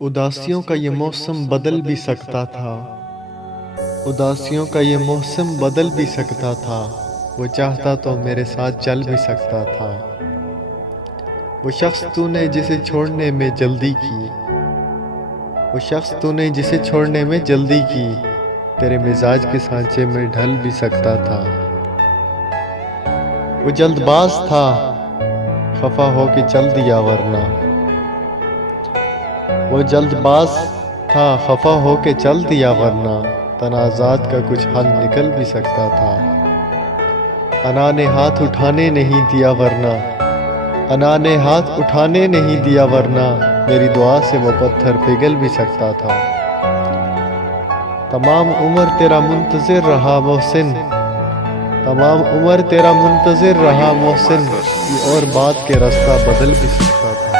اداسیوں کا یہ موسم بدل بھی سکتا تھا، اداسیوں کا یہ موسم بدل بھی سکتا تھا، وہ چاہتا تو میرے ساتھ چل بھی سکتا تھا۔ وہ شخص تو نے جسے چھوڑنے میں جلدی کی، وہ شخص تو نے جسے چھوڑنے میں جلدی کی، تیرے مزاج کے سانچے میں ڈھل بھی سکتا تھا۔ وہ جلد باز تھا، خفا ہو کے چل دیا ورنہ، وہ جلد باز تھا، خفا ہو کے چل دیا ورنہ، تنازعات کا کچھ حل نکل بھی سکتا تھا۔ انا نے ہاتھ اٹھانے نہیں دیا ورنہ، انا نے ہاتھ اٹھانے نہیں دیا ورنہ، میری دعا سے وہ پتھر پگھل بھی سکتا تھا۔ تمام عمر تیرا منتظر رہا محسن، تمام عمر تیرا منتظر رہا محسن، یہ اور بات کے راستہ بدل بھی سکتا تھا۔